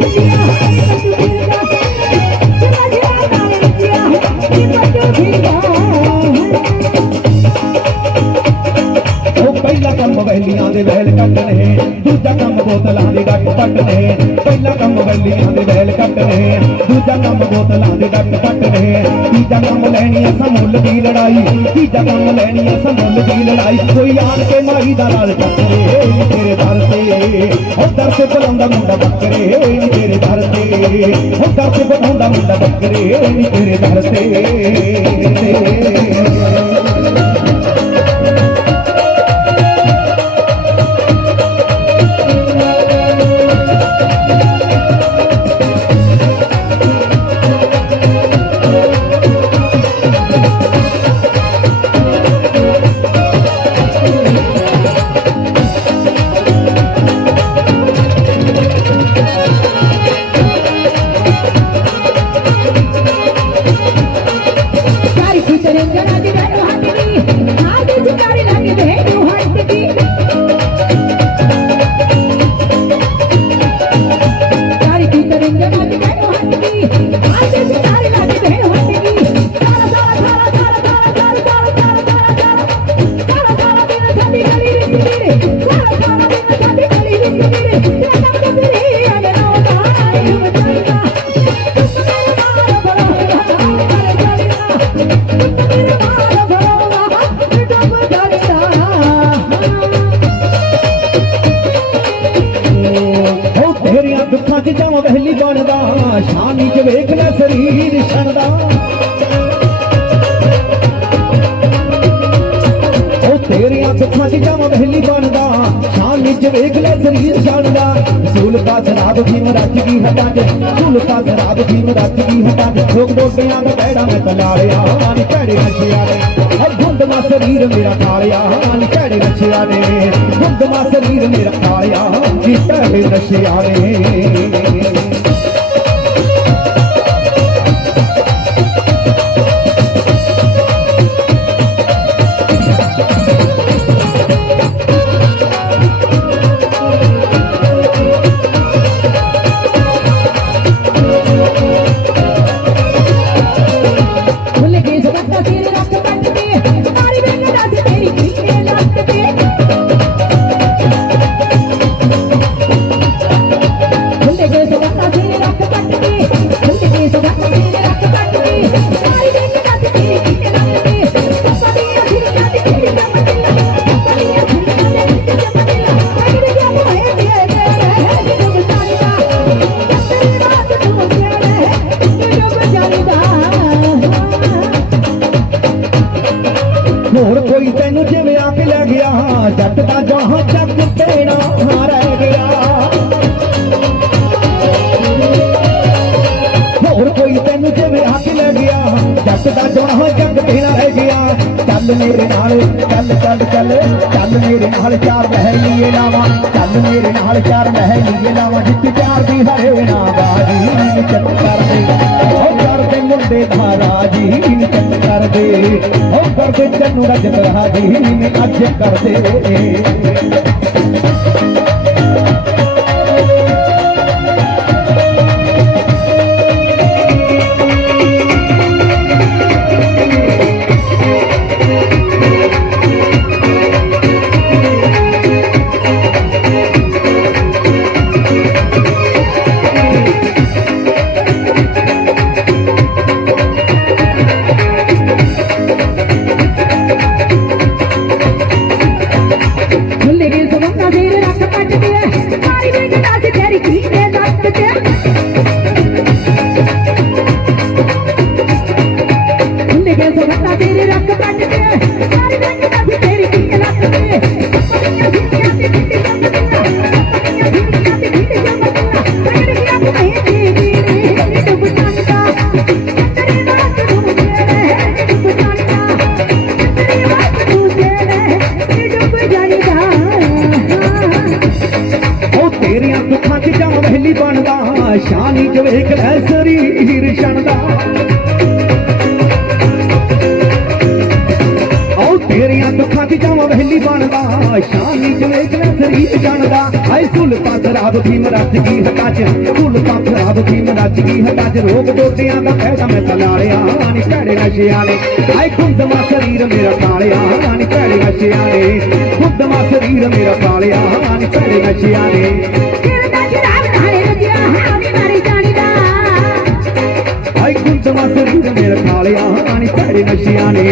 you. ਬੋਤਲਾਂ ਦੇ duck ਪੱਟ ਨੇ ਪਹਿਲਾ ਕੰਮ ਬੱਲੀਆਂ ਦੇ ਬੈਲ ਕੱਟ ਨੇ ਦੂਜਾ ਕੰਮ ਬੋਤਲਾਂ ਦੇ ਡੱਕ ਪੱਟ ਨੇ ਤੀਜਾ ਕੰਮ ਲੈਣੀ ਅਸਾਂ ਮੁੱਲ ਦੀ ਲੜਾਈ, ਤੀਜਾ ਕੰਮ ਲੈਣੀ ਅਸਾਂ ਮੁੱਲ ਦੀ ਲੜਾਈ। ਕੋਈ ਆਣ ਕੇ ਮਾਈ ਦਾ ਰਾਲ ਟੱਕਰੇ ਨੀ ਤੇਰੇ ਦਰ ਤੇ। ਉਹ ਦਰ ਤੇ ਬੁਲਾਉਂਦਾ ਮੁੰਡਾ ਬੱਕਰੇ, ਨੀ ਤੇਰੇ ਦਰ ਤੇ। ਉਹ ਦਰ ਤੇ ਬੁਲਾਉਂਦਾ ਮੁੰਡਾ ਬੱਕਰੇ, ਨੀ ਤੇਰੇ ਦਰ ਤੇ। ਬਣਦਾ 'ਚ ਵੇਖ ਲੈ ਸਰੀਰ ਦਾ ਉਹ ਤੇਰੀਆਂ ਦੁੱਖਾਂ 'ਚ ਜਾਵਾਂ ਵਹਿਲੀ ਬਣਦਾ। ਸ਼ਾਨੀ 'ਚ ਵੇਖ ਲੈ ਸਰੀਰ ਛਣਦਾ ਸੂਲ ਕਾ ਸ਼ਰਾਬ ਭੀਮ ਰੱਜ ਗਈ ਹਟਾਂ 'ਚ ਸੂਲ ਕਾ ਸ਼ਰਾਬ ਭੀਮ ਰੱਜ ਗਈ ਹਟਾਂ 'ਚ ਲੋਕ ਡੋਡਿਆਂ ਦਾ ਬੈੜਾ ਮੈਂ ਤਲਾੜਿਆ ਨੀ ਭੈੜੇ ਨਸ਼ਿਆਂ ਨੇ। ਉਹ ਧੁੰਦਮਾ ਸਰੀਰ ਮੇਰਾ ਕਾਲਿਆ। ਨੀ ਭੈੜੇ ਨਸ਼ਿਆਂ ਨੇ। ਧੁੰਦਮਾ ਸਰੀਰ ਮੇਰਾ ਕਾਲਿਆ। ਨੀ ਭੈੜੇ ਨਸ਼ਿਆਂ ਨੇ। ਜੱਟ ਦਾ ਜਹਾਂ ਚੱਕ ਤੇਣਾ ਰਹਿ ਗਿਆ। ਹੋਰ ਕੋਈ ਤੈਨੂੰ ਜਿਵੇਂ ਹੱਥ ਲੈ ਗਿਆ, ਜੱਟ ਦਾ ਜਹਾਂ ਜੱਗ ਤੇਣਾ ਰਹਿ ਗਿਆ। ਚੱਲ ਮੇਰੇ ਨਾਲ, ਚੱਲ ਚੱਲ ਚੱਲ ਚੱਲ ਮੇਰੇ ਨਾਲ ਚਾਰ ਮਹਿਲ ਲੀਏ ਲਾਵਾਂ, ਚੱਲ ਮੇਰੇ ਨਾਲ ਚਾਰ ਮਹਿਲ ਲੀਏ ਲਾਵਾਂ। ਕਰਦੇ ਚੰਨੂ ਰਜਤ ਰਾਜੀ ਨੀ ਅੱਜ ਕਰਦੇ। ਕੇ ਸੁਣਦਾ ਤੇਰੇ ਰੱਖ ਕੱਟ ਦੇ ਸਾਰੇ ਰੱਖ ਕੱਟ ਤੇਰੀ ਪਿੱਕ ਲੱਤ ਤੇ ਪੱਤੀਆਂ ਝੁੱਟੀਆਂ ਤੇ ਪਿੱਕ ਜੰਮ ਦੇ ਪੱਤੀਆਂ ਝੁੱਟੀਆਂ ਤੇ ਪਿੱਕ ਜੰਮ ਦੇ ਰਗੜ ਗਿਆ ਮੈਂ ਜੀ ਜੀ ਨੇ ਡੁੱਬ ਜਾਂਦਾ। ਤੇਰੇ ਵਾਸਤੇ ਤੂੰ ਜੇੜੇ ਡੁੱਬ ਜਾਂਦਾ। ਤੇਰੇ ਵਾਸਤੇ ਤੂੰ ਜੇੜੇ ਡੁੱਬ ਜਾਂਦਾ। ਉਹ ਤੇਰੀਆਂ ਦੁੱਖਾਂ 'ਚ ਜਾਂ ਵਹਿਲੀ ਬਣਦਾ। ਸ਼ਾਨੀ ਜਵੇਖ ਲੈ ਸਰੀਰ ਛਣਦਾ। ਜਾਵਾਂ ਵਹਿਲੀ ਬਣਦਾ ਸ਼ਾਨੀ ਜਵੇਂ ਕਲੇ ਸਰੀਰ ਜਾਣਦਾ ਹਾਏ ਸੁਲ ਪੰਥ ਰਾਬ ਭੀਮ ਰੱਜ ਕੀ ਹਟਾਚ ਸੁਲ ਪੰਥ ਰਾਬ ਭੀਮ ਰੱਜ ਕੀ ਹਟਾਚ ਰੋਗ ਡੋਟਿਆਂ ਦਾ ਫਾਇਦਾ ਮੈਂ ਤਲਾਲਿਆ ਨੀ ਭੜੇ ਨਸ਼ਿਆਂ ਨੇ। ਹਾਏ ਖੁੰਦਵਾ ਸਰੀਰ ਮੇਰਾ ਕਾਲਿਆ ਨੀ ਭੜੇ ਨਸ਼ਿਆਂ ਨੇ। ਖੁੰਦਵਾ ਸਰੀਰ ਮੇਰਾ ਕਾਲਿਆ ਨੀ ਭੜੇ ਨਸ਼ਿਆਂ ਨੇ। ਹਾਏ ਕੁੰਦਵਾ ਸਰੀਰ ਮੇਰਾ ਕਾਲਿਆ ਨੀ ਭੜੇ ਨਸ਼ਿਆਂ ਨੇ।